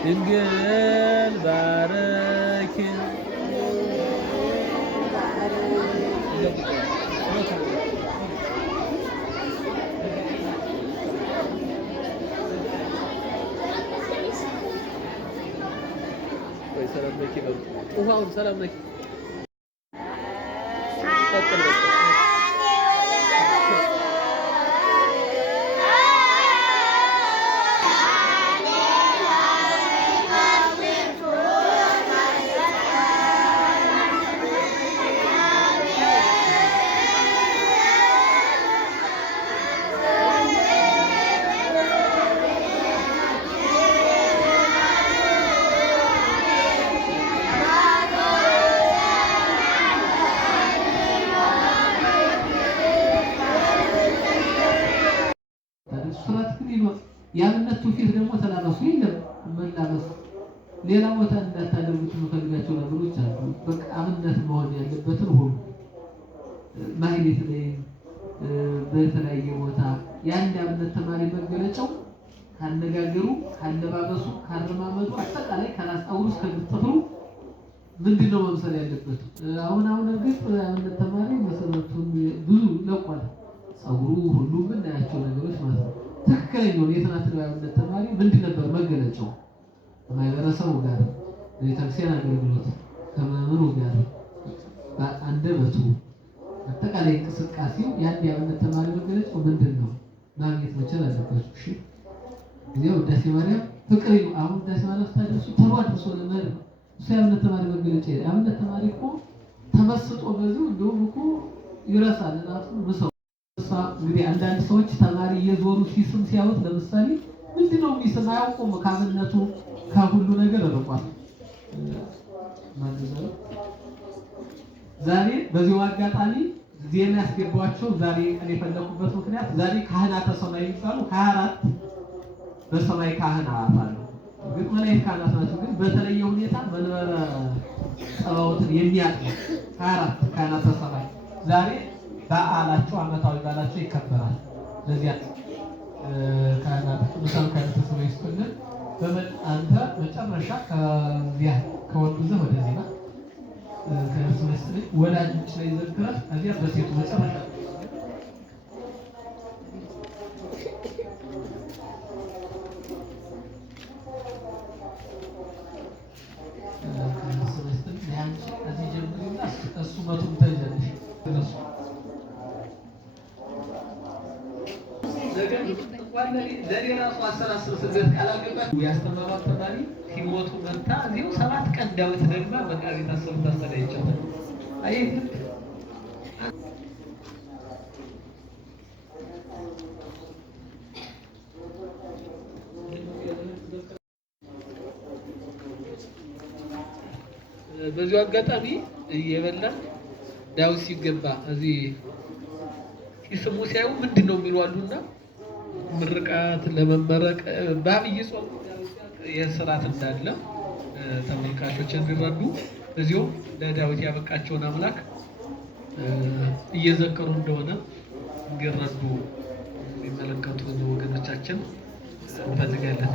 ድንግል ባረኪ ሰላም ነኪ ነው ውሃውን ሰላም ነኪ ያምነት ትውፊት ደግሞ ተላበሱ የለም መላበስ ሌላ ቦታ እንዳታደርጉት የምፈልጋቸው ነገሮች አሉ። በቃ አምነት መሆን ያለበትን ሁሉ ማህሌት ላይ በተለያየ ቦታ የአንድ አምነት ተማሪ መገለጫው ካነጋገሩ፣ ካለባበሱ፣ ካረማመዱ አጠቃላይ ካላስታውሩ እስከምትጥሩ ምንድነው መምሰል ያለበት? አሁን እርግጥ አምነት ተማሪ መሰረቱን ብዙ ለቋል። ጸጉሩ ሁሉ ምናያቸው ነገሮች ማለት ነው። ትክክለኛውን የትናንትናው አብነት ተማሪ ምንድን ነበር መገለጫው? ከማህበረሰቡ ጋር የቤተክርስቲያን አገልግሎት ከመምህሩ ጋር አንደበቱ አጠቃላይ እንቅስቃሴው የአንድ የአብነት ተማሪ መገለጫው ምንድን ነው ማግኘት መቻል አለባችሁ። እሺ እዚያው ውዳሴ ማርያም ፍቅር ነው። አሁን ውዳሴ ማርያም ስታደርሱ ተሯድሶ ለመሄድ ነው። እሱ የአብነት ተማሪ መገለጫ ነው። የአብነት ተማሪ እኮ ተመስጦ በዚሁ እንደውም እኮ ይረሳል ራሱ ምሰው እንግዲህ አንዳንድ ሰዎች ተማሪ እየዞሩ ሲስም ሲያዩት ለምሳሌ ምንድነው የሚስም አያውቁም። ካምነቱ ከሁሉ ነገር ርቋል። ዛሬ በዚሁ አጋጣሚ ዜና ያስገባቸው ዛሬ ቀን የፈለኩበት ምክንያት ዛሬ ካህናተ ሰማይ የሚባሉ 24 በሰማይ ካህናት አሉ። ግን መላእክት ካህናት ናቸው። ግን በተለየ ሁኔታ መንበረ ጸባዖትን የሚያጥኑ 24 ካህናተ ሰማይ ዛሬ በዓላቸው ዓመታዊ በዓላቸው ይከበራል። ለዚያ ካህናት ቅዱሳን ካህናተ ሰማይ ይስጥልን። አንተ መጨረሻ ከዚያ ከወንዱ ዘር ወደዚህ ነው ከእርሱስ ወላጆች ላይ ዘክረህ እዚያ በሴቱ መጨረሻ እዚህ ጀምሪና እሱ መቱም ተይዘልሽ እነሱ ለሌላ ሰው አሰራስር ስደት ካላገባችሁ ያስተማሯት ተማሪ ሲሞቱ መታ እዚሁ 7 ቀን ዳዊት ደግማ መቃቢት አስር ታሰደ ይችላል። አየህ በዚሁ አጋጣሚ እየበላን ዳዊት ሲገባ እዚህ ሲስሙ ሲያዩ ምንድነው የሚሉ አሉና ምርቃት ለመመረቅ በአብይ ጾም የስርዓት እንዳለ ተመልካቾች እንዲረዱ እዚሁ ለዳዊት ያበቃቸውን አምላክ እየዘከሩ እንደሆነ እንዲረዱ የሚመለከቱ ወገኖቻችን እንፈልጋለን።